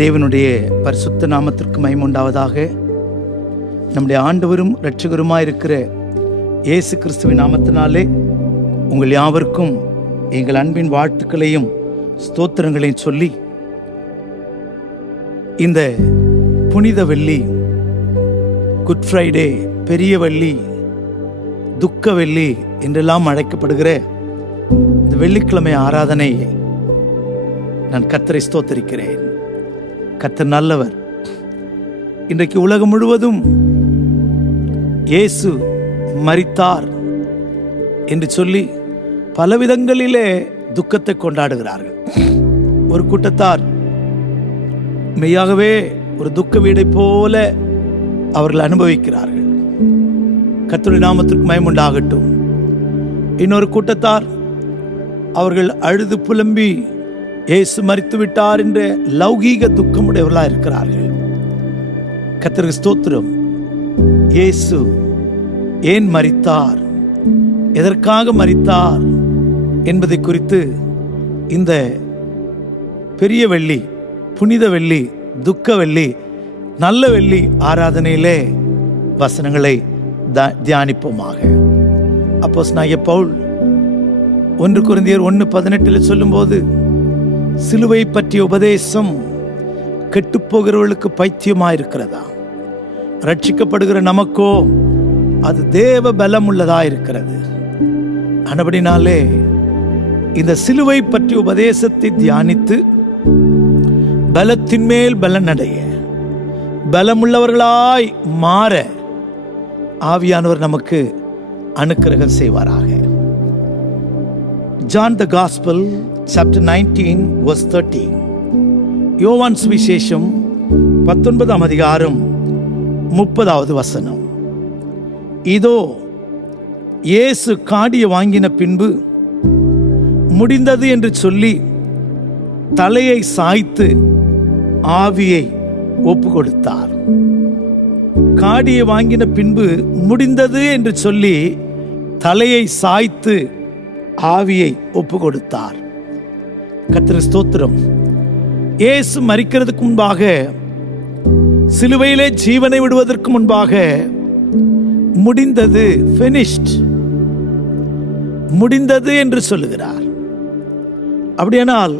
தேவனுடைய பரிசுத்த நாமத்திற்கு மகிமை உண்டாவதாக. நம்முடைய ஆண்டவரும் இரட்சகருமாயிருக்கிற இயேசு கிறிஸ்துவின் நாமத்தினாலே உங்கள் யாவருக்கும் எங்கள் அன்பின் வாழ்த்துக்களையும் ஸ்தோத்திரங்களையும் சொல்லி, இந்த புனித வெள்ளி, குட் ஃப்ரைடே, பெரிய வெள்ளி, துக்க வெள்ளி என்றெல்லாம் அழைக்கப்படுகிற இந்த வெள்ளிக்கிழமை ஆராதனை நான் கர்த்தரை ஸ்தோத்தரிக்கிறேன். கர்த்தர் நல்லவர். இன்றைக்கு உலகம் முழுவதும் இயேசு மரித்தார் என்று சொல்லி பலவிதங்களிலே துக்கத்தை கொண்டாடுகிறார்கள். ஒரு கூட்டத்தார் மெய்யாகவே ஒரு துக்க வீடை போல அவர்கள் அனுபவிக்கிறார்கள். கர்த்தருடைய நாமத்திற்கு மகிமை உண்டாகட்டும். இன்னொரு கூட்டத்தார் அவர்கள் அழுது புலம்பி இயேசு மரித்து விட்டார் என்ற லௌகீக துக்கமுடையவர்களாக இருக்கிறார்கள். கர்த்தருக்கு ஸ்தோத்திரம். இயேசு ஏன் மரித்தார், எதற்காக மரித்தார் என்பதை குறித்து இந்த பெரிய வெள்ளி, புனித வெள்ளி, துக்க வெள்ளி, நல்ல வெள்ளி ஆராதனையிலே வசனங்களை தியானிப்போமாக. அப்போஸ்தலனாகிய பவுல் 1 கொரிந்தியர் 1:18 சொல்லும்போது, சிலுவை பற்றிய உபதேசம் கெட்டுப்போகிறவர்களுக்கு பைத்தியமாயிருக்கிறதா, ரட்சிக்கப்படுகிற நமக்கோ அது தேவ பலம் உள்ளதா இருக்கிறது. ஆனபடினாலே இந்த சிலுவை பற்றிய உபதேசத்தை தியானித்து பலத்தின் மேல் பலன் அடைய, பலமுள்ளவர்களாய் மாற ஆவியானவர் நமக்கு அனுக்கிரகம் செய்வாராக. John the Gospel chapter 19 verse 30. யோவான் சுவிசேஷம் 19ஆம் அதிகாரம் 30வது வசனம். இதோ இயேசு காடியை வாங்கின பின்பு முடிந்தது என்று சொல்லி தலையை சாய்த்து ஆவியை ஒப்பு கொடுத்தார். காடியை வாங்கின பின்பு முடிந்தது என்று சொல்லி தலையை சாய்த்து ஆவியை ஒப்பு கொடுத்தார். கர்த்தருக்கு ஸ்தோத்திரம். இயேசு மரிக்கிறதுக்கு முன்பாக, சிலுவையிலே ஜீவனை விடுவதற்கு முன்பாக முடிந்தது, finished, முடிந்தது என்று சொல்லுகிறார். அப்படியானால்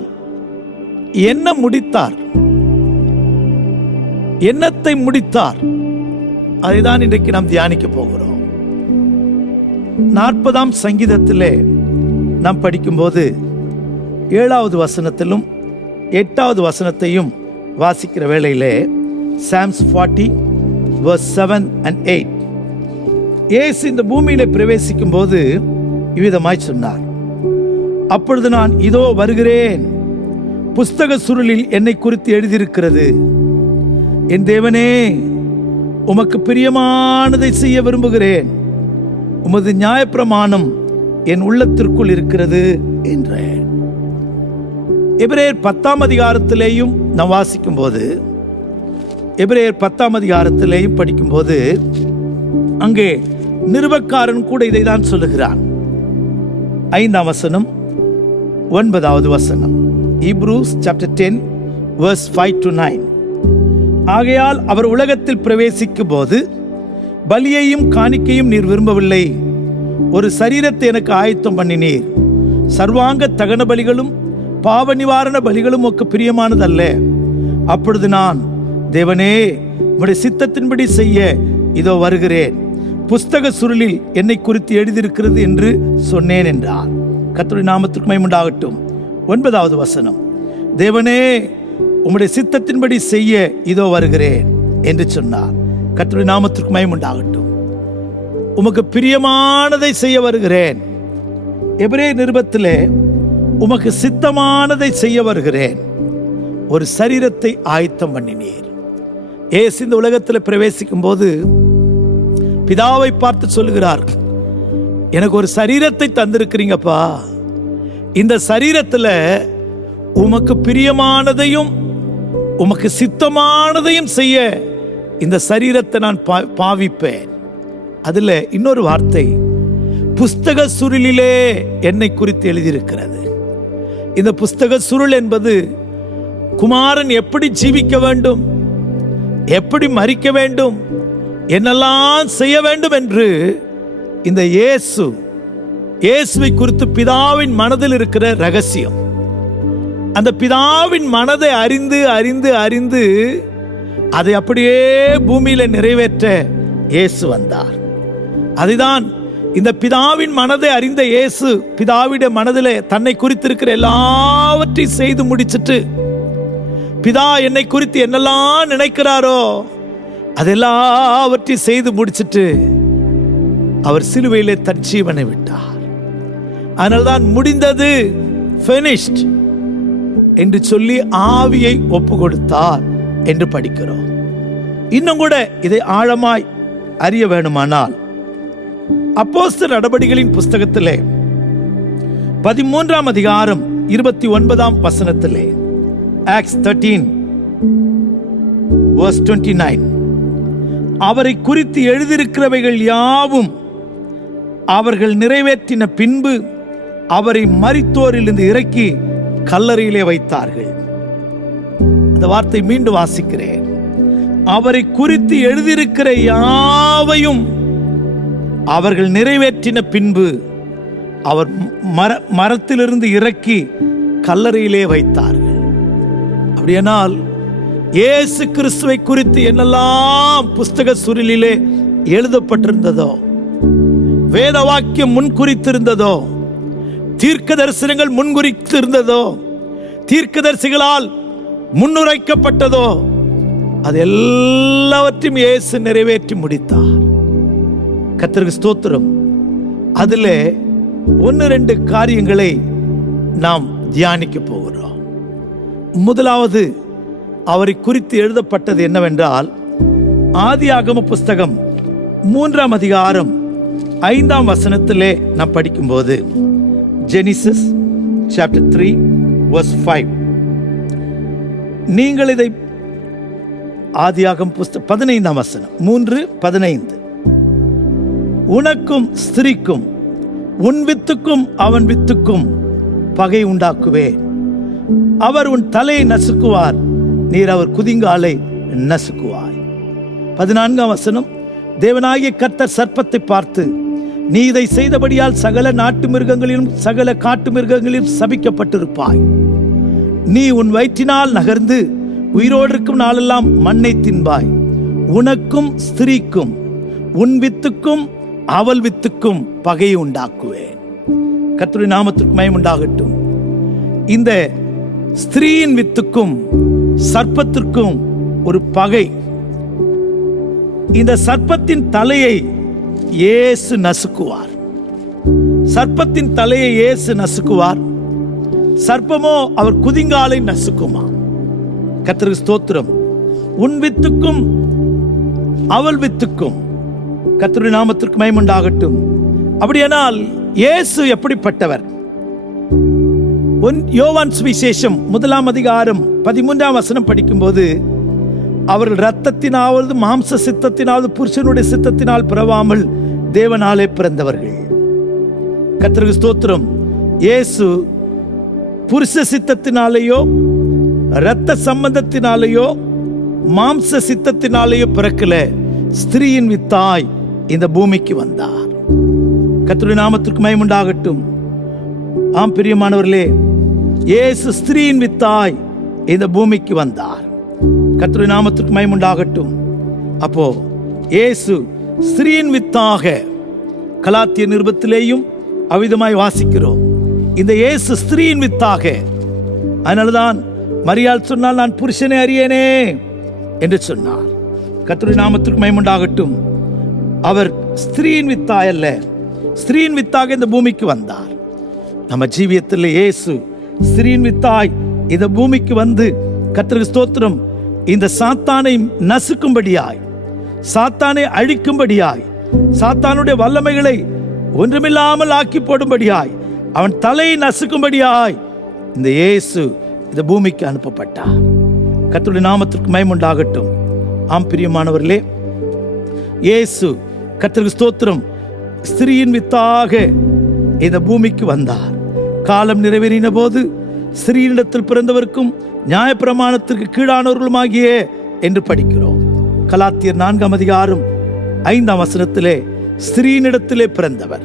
என்ன முடித்தார்? என்னத்தை முடித்தார்? அதைதான் இன்றைக்கு நாம் தியானிக்க போகிறோம். 40ஆம் சங்கீதத்திலே நாம் படிக்கும்போது 7வது வசனத்திலும் 8வது வசனத்தையும் வாசிக்கிற வேளையிலே, Psalms 40 verse 7 and 8, இயேசு இந்த பூமியிலே பிரவேசிக்கும் போது இவ்விதமாய் சொன்னார், அப்பொழுது நான் இதோ வருகிறேன், புஸ்தக சுருளில் என்னை குறித்து எழுதியிருக்கிறது, என் தேவனே உமக்கு பிரியமானதை செய்ய விரும்புகிறேன், உமது நியாயப்பிரமாணம் என் உள்ளத்திற்குள் இருக்கிறது என்றேன். எபிரேயர் 10ஆம் அதிகாரத்திலேயும் நாம் வாசிக்கும் போது, எபிரேயர் 10ஆம் அதிகாரத்திலேயும் படிக்கும்போது அங்கே நிருபக்காரன் கூட இதை தான் சொல்லுகிறான். 5ஆம் வசனம் 9வது வசனம், Hebrews chapter 10 verse 5 to 9. ஆகையால் அவர் உலகத்தில் பிரவேசிக்கும் போது பலியையும் காணிக்கையும் நீர் விரும்பவில்லை, ஒரு சரீரத்தை எனக்கு ஆயத்தம் பண்ணினீர், சர்வாங்க தகன பலிகளும் பாவ நிவாரண பலிகளும் உமக்கு பிரியமானதல்ல. அப்பொழுது நான், தேவனே உம்முடைய சித்தத்தின்படி செய்ய இதோ வருகிறேன், புஸ்தக சுருளில் என்னை குறித்து எழுதியிருக்கிறது என்று சொன்னேன் என்றார். கர்த்தருடைய நாமத்திற்கு மகிமை உண்டாகட்டும். 9வது வசனம், தேவனே உம்முடைய சித்தத்தின்படி செய்ய இதோ வருகிறேன் என்று சொன்னார். கர்த்தருடைய நாமத்திற்கு மகிமை உண்டாகட்டும். உமக்கு பிரியமானதை செய்ய வருகிறேன். எபிரேயர் நிருபத்திலே உமக்கு சித்தமானதை செய்ய வருகிறேன், ஒரு சரீரத்தை ஆயத்தம் பண்ணினீர். இயேசு இந்த உலகத்தில் பிரவேசிக்கும் போது பிதாவை பார்த்து சொல்லுகிறார், எனக்கு ஒரு சரீரத்தை தந்திருக்கிறீங்கப்பா, இந்த சரீரத்தில் உமக்கு பிரியமானதையும் உமக்கு சித்தமானதையும் செய்ய இந்த சரீரத்தை நான் பாவிப்பேன். அதுல இன்னொரு வார்த்தை, புஸ்தக சுருளிலே என்னை குறித்து எழுதியிருக்கிறது. இந்த புஸ்தக சுருள் என்பது குமாரன் எப்படி ஜீவிக்க வேண்டும், எப்படி மரிக்க வேண்டும், என்னெல்லாம் செய்ய வேண்டும் என்று இந்த இயேசுவை குறித்து பிதாவின் மனதில் இருக்கிற ரகசியம், அந்த பிதாவின் மனதை அறிந்து அறிந்து அறிந்து அதை அப்படியே பூமியில நிறைவேற்ற இயேசு வந்தார். அதுதான் இந்த பிதாவின் மனதை அறிந்த இயேசு பிதாவிட மனதிலே தன்னை குறித்திருக்கிற எல்லாவற்றையும் செய்து முடிச்சிட்டு, பிதா என்னை குறித்து என்னெல்லாம் நினைக்கிறாரோ அதெல்லாவற்றையும் செய்து முடிச்சிட்டு அவர் சிலுவையிலே தன் ஜீவனை விட்டார். அதனால்தான் முடிந்தது, finished என்று சொல்லி ஆவியை ஒப்பு கொடுத்தார் என்று படிக்கிறோம். இன்னும் கூட இதை ஆழமாய் அறிய வேணுமானால் அப்போஸ்தலர் நடபடிகளின் புஸ்தகத்திலே 13ஆம் அதிகாரம் 29ஆம் வசனத்திலே, Acts 13:29, அவரை குறித்து எழுதியிருக்கிறவைகள் யாவும் அவர்கள் நிறைவேற்றின பின்பு அவரை மரித்தோரிலிருந்து இறக்கி கல்லறையிலே வைத்தார்கள். அந்த வார்த்தை மீண்டும் வாசிக்கிறேன். அவரை குறித்து எழுதியிருக்கிற யாவையும் அவர்கள் நிறைவேற்றின பின்பு அவர் மரத்திலிருந்து இறக்கி கல்லறையிலே வைத்தார்கள். அப்படியானால் இயேசு கிறிஸ்துவை குறித்து என்னெல்லாம் புஸ்தக சுருளிலே எழுதப்பட்டிருந்ததோ, வேத வாக்கியம் முன்குறித்திருந்ததோ, தீர்க்க தரிசனங்கள் முன்குறித்திருந்ததோ, தீர்க்கதரிசிகளால் முன்னுரைக்கப்பட்டதோ, அது எல்லாவற்றையும் இயேசு நிறைவேற்றி முடித்தார். கர்த்தருக்கு ஸ்தோத்திரம். அதிலே 1-2 காரியங்களை நாம் தியானிக்க போகிறோம். முதலாவது அவரை குறித்து எழுதப்பட்டது என்னவென்றால், ஆதியாகம புஸ்தகம் 3ஆம் அதிகாரம் 5ஆம் வசனத்திலே நாம் படிக்கும்போது, ஜெனிசிஸ் சாப்டர் 3 verse 5, நீங்கள் இதை ஆதியாகம புஸ்தகம் 15ஆம் வசனம் 3:15, உனக்கும் ஸ்திரீக்கும் உன் வித்துக்கும் அவன் வித்துக்கும் பகை உண்டாக்குவேன், அவர் உன் தலையை நசுக்குவார், நீர் அவர் குதிங்காலை நசுக்குவாய். 14ஆம் வசனம், தேவனாகிய கர்த்தர் சர்ப்பத்தை பார்த்து, நீ இதை செய்தபடியால் சகல நாட்டு மிருகங்களிலும் சகல காட்டு மிருகங்களிலும் சபிக்கப்பட்டிருப்பாய், நீ உன் வயிற்றினால் நகர்ந்து உயிரோடு இருக்கும் நாளெல்லாம் மண்ணை தின்பாய், உனக்கும் ஸ்திரீக்கும் உன் வித்துக்கும் அவள் வித்துக்கும் பகையை உண்டாக்குவேன். கர்த்தருடைய நாமத்திற்கு மகிமை உண்டாகட்டும். இந்த ஸ்திரீயின் வித்துக்கும் சர்ப்பத்திற்கும் ஒரு பகை. இந்த சர்ப்பத்தின் தலையை இயேசு நசுக்குவார். சர்ப்பத்தின் தலையை இயேசு நசுக்குவார், சர்ப்பமோ அவர் குதிங்காலை நசுக்குமா. கர்த்தருக்கு ஸ்தோத்திரம். உன் வித்துக்கும் அவள் வித்துக்கும். கர்த்தருடைய நாமத்திற்கு மகிமை உண்டாகட்டும். அப்படியானால் இயேசு எப்படிப்பட்டவர்? யோவான் சுவிசேஷம் 1ஆம் அதிகாரம் 13ஆம் வசனம் படிக்கும்போது, அவர்கள் இரத்தத்தினாவது மாம்ச சித்தத்தினாவது புருஷனுடைய சித்தத்தினால் பிறவாமல் தேவனாலே பிறந்தவர்கள். கர்த்தருக்கு ஸ்தோத்திரம். இயேசு புருஷ சித்தத்தினாலேயோ இரத்த சம்பந்தத்தினாலேயோ மாம்ச சித்தத்தினாலேயோ பிறக்கல, ஸ்திரீயின் வித்தாய் இந்த பூமிக்கு வந்தார். கர்த்தருடைய நாமத்திற்கு மகிமை உண்டாகட்டும். ஆம் பிரியமானவர்களே, இயேசு ஸ்திரீயின் வித்தாய் இந்த பூமிக்கு வந்தார். கர்த்தருடைய நாமத்திற்கு மகிமை உண்டாகட்டும். அப்போ இயேசு ஸ்திரீயின் வித்தாக கலாத்திய நிருபத்திலேயும் அவ்விதமாய் வாசிக்கிறோம். இந்த இயேசு ஸ்திரீயின் வித்தாக. அதனால்தான் மரியாள் சொன்னால், நான் புருஷனை அறியேனே என்று சொன்னார். கர்த்தருடைய நாமத்திற்கு மகிமை உண்டாகட்டும். அவர் ஸ்திரீயின் வித்தாய் அல்ல, ஸ்திரீயின் வித்தாக இந்த பூமிக்கு வந்தார். நம்ம ஜீவியத்தில் இயேசு ஸ்திரீயின் வித்தாய் இந்த பூமிக்கு வந்து, கர்த்தருக்கு ஸ்தோத்திரம், இந்த சாத்தானை நசுக்கும்படியாய், சாத்தானை அழிக்கும்படியாய், சாத்தானுடைய வல்லமைகளை ஒன்றுமில்லாமல் ஆக்கி போடும்படியாய், அவன் தலையை நசுக்கும்படியாய் இந்த இயேசு இந்த பூமிக்கு அனுப்பப்பட்டார். கர்த்தருடைய நாமத்திற்கு மகிமை உண்டாகட்டும். ஆம் பிரியமானவர்களே, இயேசு கர்த்தருக்கு ஸ்தோத்திரம் ஸ்திரீயின் வித்தாக இந்த பூமிக்கு வந்தார். காலம் நிறைவேறின போது ஸ்திரீனிடத்தில் பிறந்தவருக்கும் நியாயப்பிரமாணத்திற்கு கீழானவர்களுமாகிய என்று படிக்கிறோம். கலாத்தியர் 4:5 ஸ்திரீனிடத்திலே பிறந்தவர்.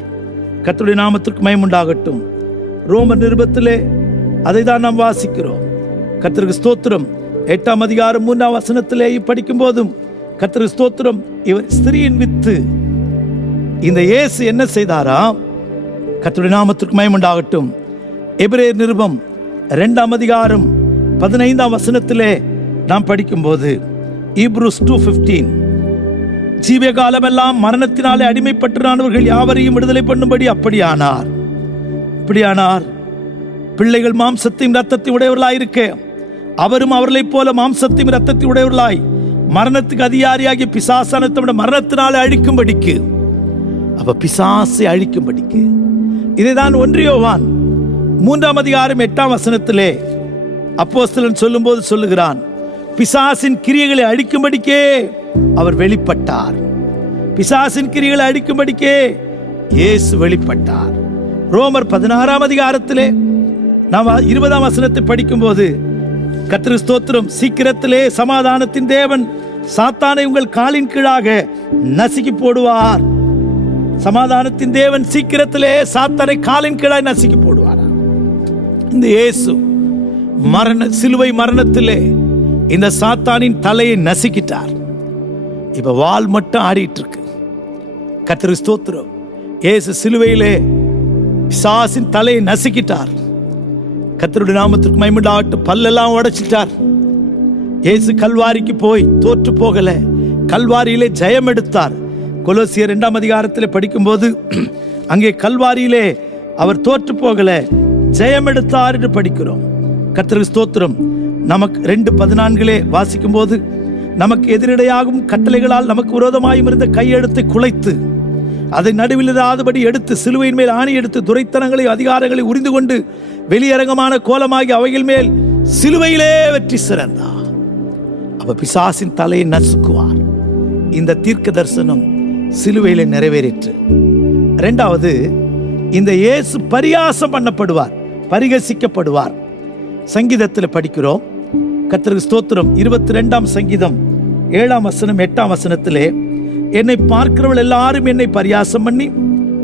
கர்த்தருடைய நாமத்திற்கு மகிமை உண்டாகட்டும். ரோமர் நிருபத்திலே அதை தான் நாம் வாசிக்கிறோம். கர்த்தருக்கு ஸ்தோத்திரம். 8:3 படிக்கும் போதும் கர்த்தருக்கு ஸ்தோத்திரம், இவர் ஸ்திரீயின் வித்து. இந்த இயேசு என்ன செய்தாராம்? கர்த்தருடைய நாமத்திற்கு மகிமை உண்டாகட்டும். எபிரேயர் நிருபம் 2:15 நாம் படிக்கும்போது Hebrews 2:15 ஜீவிய காலமெல்லாம் மரணத்தினாலே அடிமைப்பட்டிருந்தவர்கள் யாவரையும் விடுதலை பண்ணும்படி அப்படியானார். பிள்ளைகள் மாம்சத்தையும் இரத்தத்தையும் உடையவர்களாயிருக்க அவரும் அவர்களைப் போல மாம்சத்தையும் இரத்தத்தையும் உடையவர்களாய் மரணத்துக்கு அதிகாரியாகிய பிசாசானத்தை மரணத்தினாலே அழிக்கும்படிக்கு, அப்ப பிசாசை அழிக்கும்படிக்கு. இதைதான் 1 யோவான் 3:8 அப்போஸ்தலன் சொல்லும்போது சொல்லுகிறான், பிசாசின் கிரியைகளை அழிக்கும்படிக்கே அவர் வெளிப்பட்டார். பிசாசின் கிரியைகளை அழிக்கும்படிக்கே இயேசு வெளிப்பட்டார். ரோமர் 16 நாம் 20 படிக்கும்போது கர்த்தருக்கு ஸ்தோத்திரம், சீக்கிரத்திலே சமாதானத்தின் தேவன் சாத்தானை உங்கள் காலின் கீழாக நசுக்கி போடுவார். சமாதானத்தின் தேவன் சீக்கிரத்திலே சாத்தானை காலின் கீழாக நசுக்கி போடுவார். இந்த இயேசு சிலுவை மரணத்திலே இந்த சாத்தானின் தலையை நசுக்கிட்டார். இப்ப வால் மட்டும் ஆடிட்டு இருக்கு. கர்த்தருக்கு ஸ்தோத்திரம். இயேசு சிலுவையிலே பிசாசின் தலையை நசுக்கிட்டார். கர்த்தருடைய நாமத்திற்கு மகிமை உண்டாகட்டும். பல்லெல்லாம் உடைச்சிட்டார். இயேசு கல்வாரிக்கு போய் தோற்று போகல, கல்வாரியிலே ஜெயம் எடுத்தார். கொலோசியர் 2 படிக்கும்போது அங்கே கல்வாரியிலே அவர் தோற்று போகல, ஜெயம் எடுத்தார் என்று படிக்கிறோம். கர்த்தருக்கு ஸ்தோத்திரம். நமக்கு 2:14 வாசிக்கும் போது, நமக்கு எதிரடையாகும் கட்டளைகளால் நமக்கு விரோதமாயும் இருந்த கையெழுத்தை குலைத்து அதை நடுவில் இராதபடி எடுத்து சிலுவையின் மேல் ஆணி எடுத்து துரைத்தனங்களை அதிகாரங்களை உரிந்து கொண்டு வெளியரங்கமான கோலமாகி அவைகள் மேல் சிலுவையிலே வெற்றி சிறந்தார். அப்ப பிசாசின் தலையை நசுக்குவார். இந்த தீர்க்க தரிசனம் சிலுவையிலே நிறைவேறிற்று. 2வது, இந்த இயேசு பரியாசம் பண்ணப்படுவார், பரிகசிக்கப்படுவார். சங்கீதத்தில் படிக்கிறோம். கர்த்தருக்கு ஸ்தோத்திரம். 22 சங்கீதம் 7 8 என்னை பார்க்கிறவள் எல்லாரும் என்னை பரியாசம் பண்ணி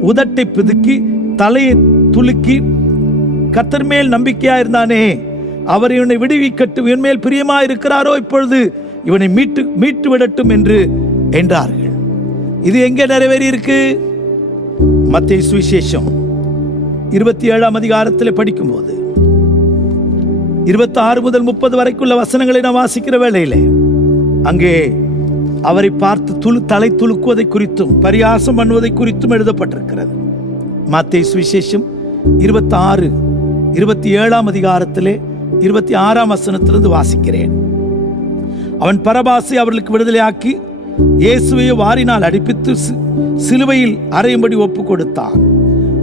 உதட்டை பிதுக்கி தலையை துலுக்கி கர்த்தர் மேல் நம்பிக்கையா இருந்தானே, அவர் இவனை விடுவிக்கட்டும், இவன் மேல் பிரியமா இருக்கிறாரோ, இப்பொழுது இவனை மீட்டு விடட்டும் என்றார்கள். இது எங்கே நிறைவேறி இருக்கு? மத்தேயு சுவிசேஷம் 27 படிக்கும் போது 26 முதல் 30 வரைக்குள்ள வசனங்களை நாம் வாசிக்கிற வேளையிலே அங்கே அவரை பார்த்து தலை துலுக்குவதை குறித்தும் பரியாசம் பண்ணுவதை குறித்தும் எழுதப்பட்டிருக்கிறது. மத்தேயு சுவிசேஷம் 26 27 26 வாசிக்கிறேன். அவன் பரபாசை அவர்களுக்கு விடுதலையாக்கி இயேசுவை வாரினால் அடிப்பித்து சிலுவையில் அறையும்படி ஒப்பு கொடுத்தான்.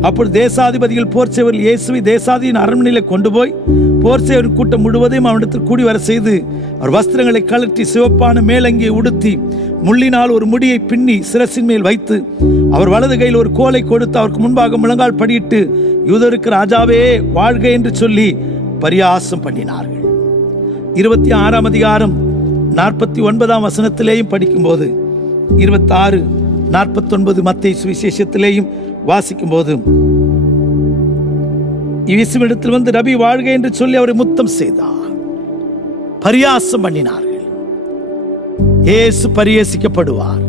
அப்பொழுது தேசாதிபதிகள் போர் செய்வர்கள் இயேசுவை தேசாதியின் அரண்மனையில கொண்டு போய் போர் செய்வர் கூட்டம் முழுவதையும் அவனிடத்தில் கூடி வர செய்து அவர் வஸ்திரங்களை கழற்றி சிவப்பான மேலங்கியை உடுத்தி முள்ளினால் ஒரு முடியை பின்னி சிரசின் மேல் வைத்து அவர் வலது கையில் ஒரு கோலை கொடுத்து அவருக்கு முன்பாக முழங்கால் படியிட்டு யூதருக்கு ராஜாவே வாழ்க என்று சொல்லி பரியாசம் பண்ணினார்கள். 26 49 படிக்கும்போது 26 49 மத்தேயு சுவிசேஷத்திலேயும் வாசிக்கும் போது இயேசுவிடத்தில் வந்து ரபி வாழ்க என்று சொல்லி அவரை முத்தம் செய்தார். பரியாசம் பண்ணினார்கள். இயேசு பரியாசிக்கப்படுவார்.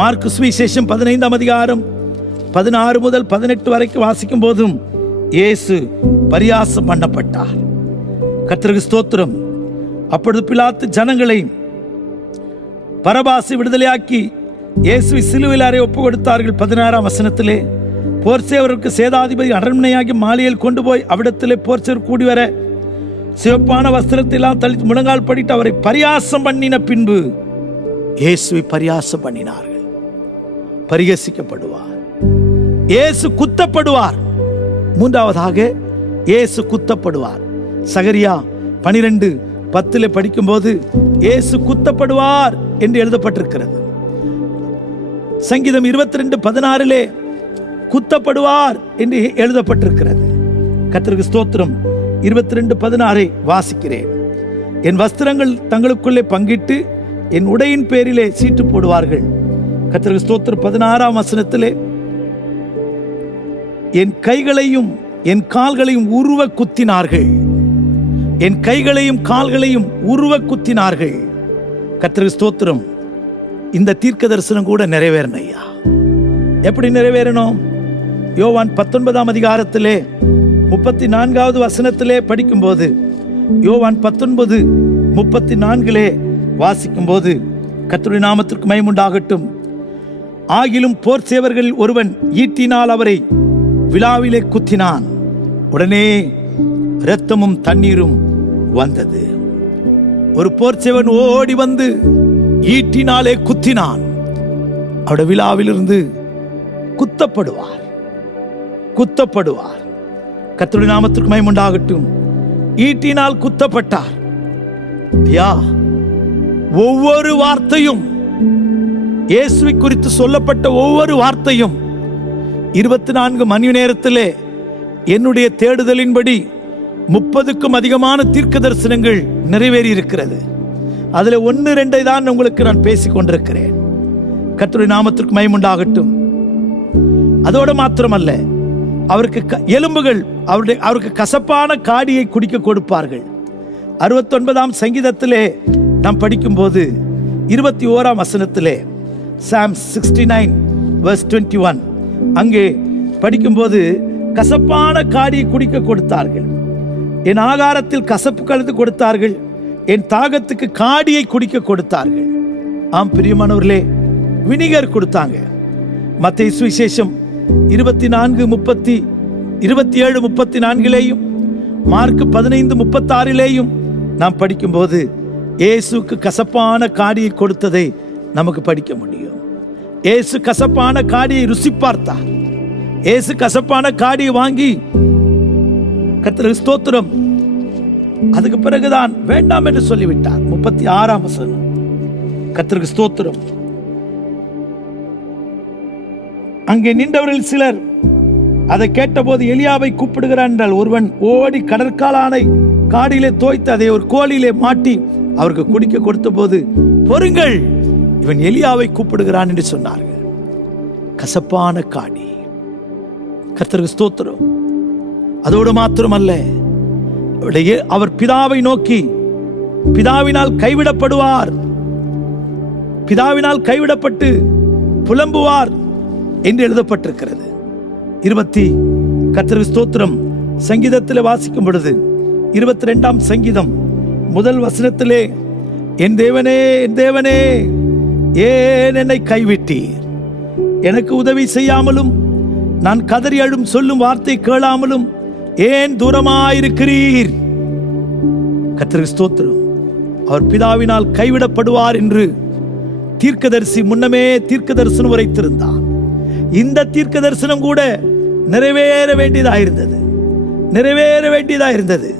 மார்க்கு சுவிசேஷம் 15 16 முதல் 18 வரைக்கும் வாசிக்கும் போதும் இயேசு பரியாசம் பண்ணப்பட்டார். கர்த்தருக்கு ஸ்தோத்திரம். அப்பொழுது பிலாத்து ஜனங்களை பரபாசை விடுதலையாக்கி இயேசுவை சிலுவையில் அறைய ஒப்பு கொடுத்தார்கள். 16 போர்ச்சேவருக்கு சேதாதிபதி அரண்மனையாகி மாளிகையில் கொண்டு போய் அவ்விடத்திலே போர்ச்சேவர் கூடி வர சிவப்பான வஸ்திரத்தை எல்லாம் தளித்து முழங்கால் படிட்டு அவரை பரியாசம் பண்ணின பின்பு இயேசுவை பரியாசம் பண்ணினார்கள். பரிகசிக்கப்படுவார். இயேசு குத்தப்படுவார். 3வதாக இயேசு குத்தப்படுவார். சகரியா 12:10 படிக்கும்போது இயேசு குத்தப்படுவார் என்று எழுதப்பட்டிருக்கிறது. சங்கீதம் 22:16 குத்தப்படுவார் என்று எழுதப்பட்டிருக்கிறது. கர்த்தருக்கு ஸ்தோத்திரம். 22:16 வாசிக்கிறேன். என் வஸ்திரங்கள் தங்களுக்குள்ளே பங்கிட்டு என் உடையின் பேரிலே சீட்டு போடுவார்கள். கர்த்தருக்கு ஸ்தோத்திரம். 16ஆம் வசனத்திலே என் கைகளையும் என் கால்களையும் உருவ குத்தினார்கள். என் கைகளையும் கால்களையும் உருவ குத்தினார்கள். கர்த்தருக்கு ஸ்தோத்திரம். இந்த தீர்க்க தரிசனம் கூட நிறைவேறணும் ஐயா. எப்படி நிறைவேறணும்? யோவான் 19ஆம் அதிகாரத்திலே 34வது வசனத்திலே படிக்கும்போது, யோவான் 19:34 வாசிக்கும் போது, கர்த்தருடைய நாமத்திற்கு மகிமை உண்டாகட்டும். ஆகிலும் போர் சேவர்களில் ஒருவன் ஈட்டினால் அவரை விலாவிலே குத்தினான். உடனே இரத்தமும் தண்ணீரும் வந்தது. ஒரு போர் சேவன் ஓடி வந்து ஈட்டினாலே குத்தினான். அவருடைய விலாவிலிருந்து குத்தப்படுவார். கர்த்தருடைய நாமத்திற்கு மகிமை உண்டாகட்டும். ஈட்டினால் குத்தப்பட்டார். ஐயா, ஒவ்வொரு வார்த்தையும், இயேசுவை குறித்து சொல்லப்பட்ட ஒவ்வொரு வார்த்தையும் 24 மணி நேரத்திலே என்னுடைய தேடுதலின்படி 30க்கும் அதிகமான தீர்க்க தரிசனங்கள் நிறைவேறி இருக்கிறது. அதுல 1-2 தான் உங்களுக்கு நான் பேசிக் கொண்டிருக்கிறேன். கர்த்தருடைய நாமத்திற்கு மகிமை உண்டாகட்டும். அதோடு மாத்திரமல்ல, அவருக்கு எலும்புகள், அவருக்கு கசப்பான காடியை குடிக்க கொடுப்பார்கள். 69ஆம் சங்கீதத்திலே நாம் படிக்கும்போது 21ஆம் வசனத்திலே, Psalm 69:21 அங்கே படிக்கும்போது, கசப்பான காடியை குடிக்க கொடுத்தார்கள். என் ஆகாரத்தில் கசப்பு கலந்து கொடுத்தார்கள். என் தாகத்துக்கு காடியை குடிக்க கொடுத்தார்கள். ஆம் பிரியமானவர்களே, வினிகர் கொடுத்தாங்க. மத்தேயு சுவிசேஷம் 27:34 மார்க் 15:36 நாம் படிக்கும்போது இயேசுக்கு கசப்பான காடியை கொடுத்ததை நமக்கு படிக்க முடியும். இயேசு கசப்பான காடியை ருசி பார்த்தார். இயேசு கசப்பான காடியை வாங்கி, கர்த்தருக்கு ஸ்தோத்திரம், அதுக்கு பிறகுதான் வேண்டாம் என்று சொல்லிவிட்டார். 36ஆம் வசனம். கர்த்தருக்கு ஸ்தோத்திரம். அங்கே நின்றவர்கள் சிலர் அதை கேட்டபோது எலியாவை கூப்பிடுகிறான் என்றால், ஒருவன் ஓடி கடற்காலானை காடியிலே தோய்த்து அதை ஒரு கோலிலே மாட்டி அவருக்கு குடிக்க கொடுத்த போது, பொறுங்கள், இவன் எலியாவை கூப்பிடுகிறான் என்று சொன்னார்கள். கசப்பான காடி. கர்த்தருக்கு ஸ்தோத்திரம். அதோடு மாத்திரமல்ல, அவர் பிதாவை நோக்கி, பிதாவினால் கைவிடப்படுவார், பிதாவினால் கைவிடப்பட்டு புலம்புவார் என்று எழுதப்பட்டிருக்கிறது. கர்த்தருக்கு ஸ்தோத்திரம். சங்கீதத்தில் வாசிக்கும் பொழுது 22ஆம் சங்கீதம் 1 வசனத்திலே, என் தேவனே, என் தேவனே, ஏன் என்னை கைவிட்டீர்? எனக்கு உதவி செய்யாமலும் நான் கதறி அழும் சொல்லும் வார்த்தை கேளாமலும் ஏன் தூரமாயிருக்கிறீர்? கர்த்தருக்கு ஸ்தோத்திரம். அவர் பிதாவினால் கைவிடப்படுவார் என்று தீர்க்கதரிசி முன்னமே தீர்க்க தரிசனம் உரைத்திருந்தார். இந்த தீர்க்க தரிசனம் கூட நிறைவேற வேண்டியதாயிருந்தது.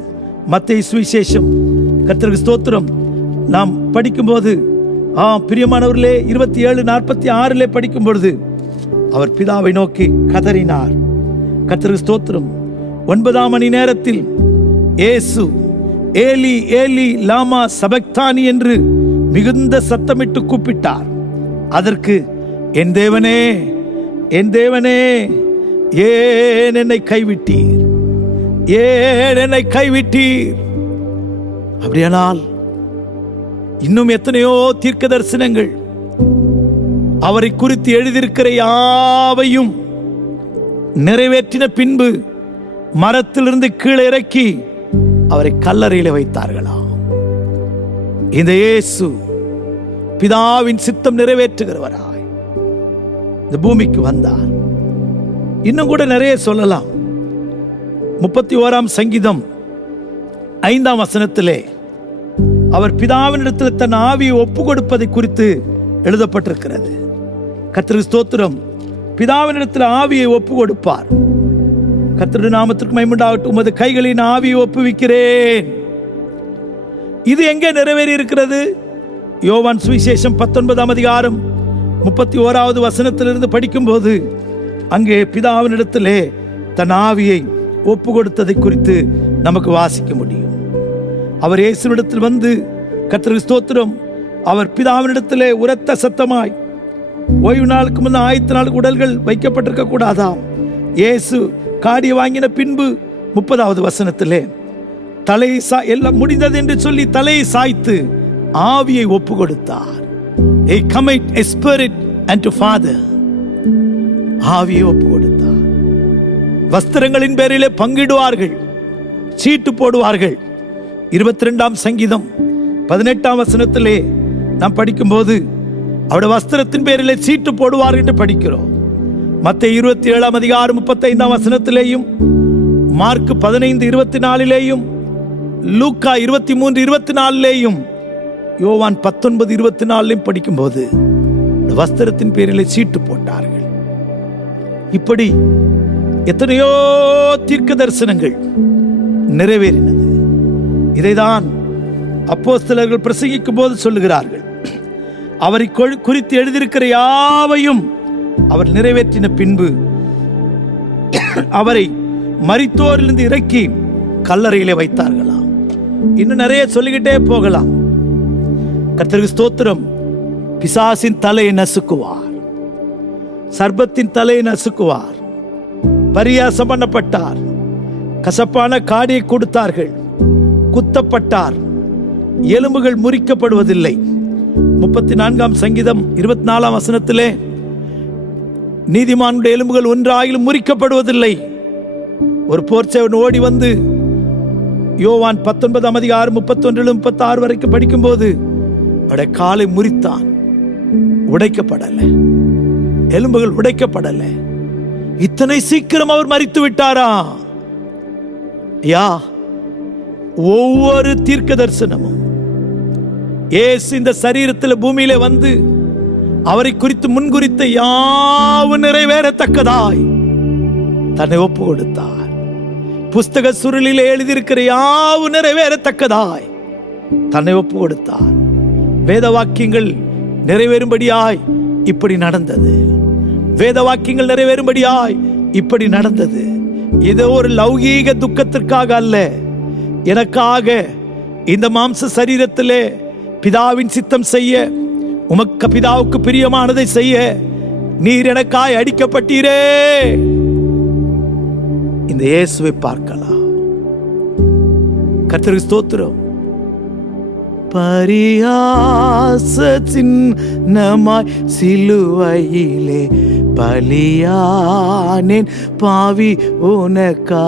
மத்தேயு சுவிசேஷம், கர்த்தருக்கு ஸ்தோத்திரம், நாம் படிக்கும்போது, பிரியமானவர்களே, 27:46 படிக்கும் பொழுது அவர் பிதாவை நோக்கி கதறினார். கர்த்தருக்கு ஸ்தோத்திரம். 9ஆம் மணி நேரத்தில் இயேசு ஏலி ஏலி லாமா சபக்தானி என்று மிகுந்த சத்தமிட்டு கூப்பிட்டார். அதற்கு, என் தேவனே, என் தேவனே, ஏன் என்னை கைவிட்டீர்? ஏன் என்னை கைவிட்டீர்? அப்படியானால் இன்னும் எத்தனையோ தீர்க்க தரிசனங்கள் அவரை குறித்து எழுதியிருக்கிற யாவையும் நிறைவேற்றின பின்பு மரத்திலிருந்து கீழே இறக்கி அவரை கல்லறையில வைத்தார்களா? இந்த இயேசு பிதாவின் சித்தம் நிறைவேற்றுகிறவராய் இந்த பூமிக்கு வந்தார். இன்னும் கூட நிறைய சொல்லலாம். 31ஆம் சங்கீதம் 5ஆம் வசனத்திலே அவர் பிதாவினிடத்தில் தன் ஆவியை ஒப்பு கொடுப்பதை குறித்து எழுதப்பட்டிருக்கிறது. கர்த்தருக்கு ஸ்தோத்திரம். பிதாவினிடத்தில் ஆவியை ஒப்பு கொடுப்பார். கர்த்தருடைய நாமத்திற்கு மகிமை உண்டாகட்டும். உமது கைகளின் ஆவியை ஒப்புவிக்கிறேன். இது எங்கே நிறைவேறி இருக்கிறது? யோவான் சுவிசேஷம் 19ஆம் அதிகாரம் 31வது வசனத்திலிருந்து படிக்கும்போது அங்கே பிதாவினிடத்திலே தன் ஆவியை ஒப்பு கொடுத்ததை குறித்து நமக்கு வாசிக்க முடியும். அவர் இயேசுவிடத்தில் வந்து, கர்த்தருக்கு ஸ்தோத்திரம், அவர் பிதாவினிடத்திலே உரத்த சத்தமாய், ஓய்வு நாளுக்கு முன்ன ஆயத்த நாளுக்கு உடல்கள் வைக்கப்பட்டிருக்க கூடாதாம். இயேசு காடி வாங்கின பின்பு 30வது வசனத்திலே தலையை எல்லாம் முடிந்தது என்று சொல்லி தலையை சாய்த்து ஆவியை ஒப்பு கொடுத்தார். He commit a spirit unto Father. ஆவியை ஒப்பு கொடுத்தார். வஸ்திரங்களின் பேரிலே பங்கிடுவார்கள், சீட்டு போடுவார்கள். 22ஆம் சங்கீதம் 18ஆம் வசனத்திலே நாம் படிக்கும்போது அவருடைய வஸ்திரத்தின் பேரிலே சீட்டு போடுவார்கள் என்று படிக்கிறோம். மத்தேயு 27ஆம் அதிகாரம் 35ஆம் வசனத்திலேயும், மார்க் 15:24லேயும், லூக்கா 23:24லேயும், யோவான் 19:24லேயும் படிக்கும்போது வஸ்திரத்தின் பேரிலே சீட்டு போட்டார்கள். இப்படி எத்தனையோ தீர்க்க தரிசனங்கள் நிறைவேறினது. இதைதான் அப்போஸ்தலர்கள் பிரசங்கிக்கும் போது சொல்லுகிறார்கள். அவரை குறித்து எழுதியிருக்கிற யாவையும் அவர் நிறைவேற்றின பின்பு அவரை மரித்தோரிலிருந்து இறக்கி கல்லறையிலே வைத்தார்களாம். இன்னும் நிறைய சொல்லிக்கிட்டே போகலாம். கர்த்தருக்கு ஸ்தோத்திரம். பிசாசின் தலையை நசுக்குவார், சர்ப்பத்தின் தலையை நசுக்குவார். பரியாசம் பண்ணப்பட்டார், கசப்பான காடியை கொடுத்தார்கள், குத்தப்பட்டார், எலும்புகள் முறிக்கப்படுவதில்லை. 34ஆம் சங்கீதம் 24ஆம் வசனத்திலே, நீதிமானுடைய எலும்புகள் ஒன்றாயிலும் முறிக்கப்படுவதில்லை. ஒரு போர்ச்சேவன் ஓடி வந்து யோவான் 19ஆம் அதிகாரம் 31-36 வரைக்கும் படிக்கும்போது அவருடைய காலை முறித்தான், உடைக்கப்படல, எலும்புகள் உடைக்கப்படல. இத்தனை சீக்கிரம் அவர் மரித்து விட்டாரா? ஒவ்வொரு தீர்க்க தரிசனமும் இயேசு இந்த சரீரத்தில் பூமியிலே வந்து அவரை குறித்து முன்குறித்த யாவும் நிறைவேறத்தக்கதாய் தன்னை ஒப்பு கொடுத்தார். புஸ்தக சுருளிலே எழுதியிருக்கிற யாவும் நிறைவேறத்தக்கதாய் தன்னை ஒப்பு கொடுத்தார். வேத வாக்கியங்கள் நிறைவேறும்படியாய் இப்படி நடந்தது. வேத வாக்கியங்கள் நிறைவேறும்படியாய் இப்படி நடந்தது. இது ஒரு லௌகீக துக்கத்திற்காக அல்ல, எனக்காக இந்த மாம்ச சரீரத்திலே பிதாவின் சித்தம் செய்ய, உமக்கு பிதாவுக்கு பிரியமானதை செய்ய நீர் எனக்காய் அடிக்கப்பட்டீரே. இந்த இயேசுவை பார்க்கலாம். கர்த்தருக்கு ஸ்தோத்திரம். பரியாச சின்னமாய் சிலுவையிலே பலியானேன் பாவி உனக்கா.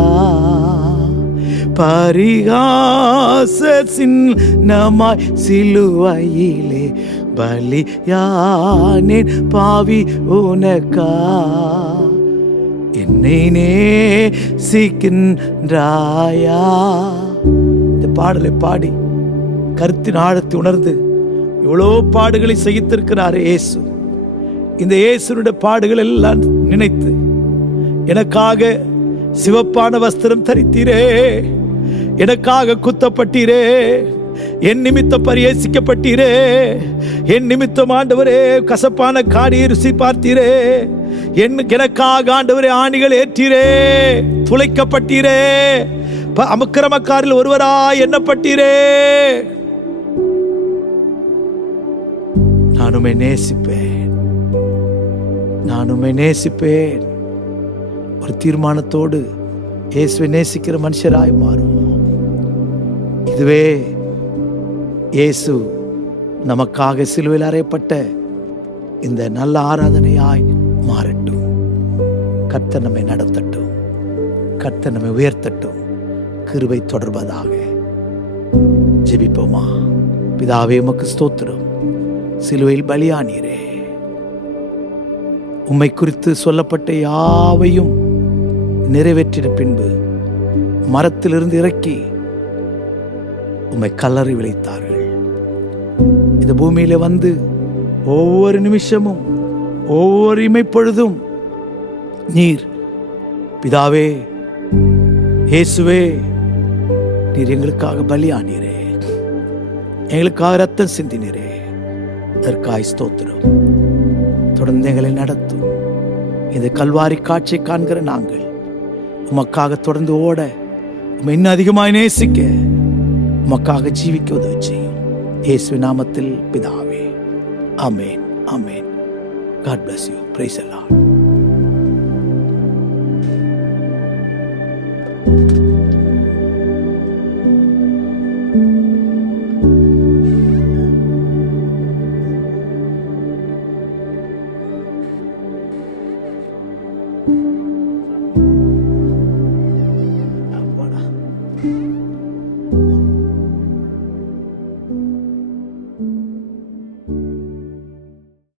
பரிகாச சின்னமாய் சிலுவையிலே பலியானேன் பாவி உனக்கா. என்னை நேசிக்கின்றாயா. இந்த பாடலை பாடி கருத்தின் ஆழத்தை உணர்ந்து இவ்வளோ பாடுகளை சகித்திருக்கிறார் இயேசு. இந்த இயேசுனுடைய பாடுகள் எல்லாம் நினைத்து, எனக்காக சிவப்பான வஸ்திரம் தரித்தீரே, எனக்காக குத்தப்பட்டீரே, என் நிமித்தம் பரியேசிக்கப்பட்டீரே, என் நிமித்தம் ஆண்டவரே கசப்பான காடியை ருசி பார்த்தீரே, எனக்காக ஆண்டவரே ஆணிகள் ஏற்றீரே, துளைக்கப்பட்டீரே, அமக்கிரமக்காரில் ஒருவராய் எண்ணப்பட்டீரே. நான் உம்மை நேசிப்பேன், நான் உம்மை நேசிப்பேன். ஒரு தீர்மானத்தோடு இயேசுவை நேசிக்கிற மனுஷராய் மாறுவோம். இதுவே இயேசு நமக்காக சிலுவையில் அறையப்பட்ட இந்த நல்ல ஆராதனையாய் மாறட்டும். கர்த்தர் நம்மை நடத்தட்டும், கர்த்தர் நம்மை உயர்த்தட்டும், கிருபை தொடர்வதாக. ஜெபிப்போமா. பிதாவே, உமக்கு ஸ்தோத்திரம். சிலுவையில் பலியானீரே, உம்மை குறித்து சொல்லப்பட்ட யாவையும் நிறைவேற்றின பின்பு மரத்திலிருந்து இறக்கி உம்மை கல்லறை விளைத்தார்கள். இந்த பூமியில வந்து ஒவ்வொரு நிமிஷமும் ஒவ்வொரு இமைப்பொழுதும் நீர் பிதாவே, இயேசுவே, நீர் எங்களுக்காக பலியானீரே, எங்களுக்காக ரத்தம் சிந்தினீரே. அதற்காய் ஸ்தோத்திரம். தொடர்ந்து எங்களை நடத்தும். இந்த கல்வாரி காட்சியை காண்கிற நாங்கள் உமக்காக தொடர்ந்து ஓட இன்னும் அதிகமாய் நேசிக்க, உமக்காக ஜீவிக்க உதவி செய்யும். இயேசு நாமத்தில் பிதாவே, ஆமென், ஆமென். God bless you. Praise the Lord.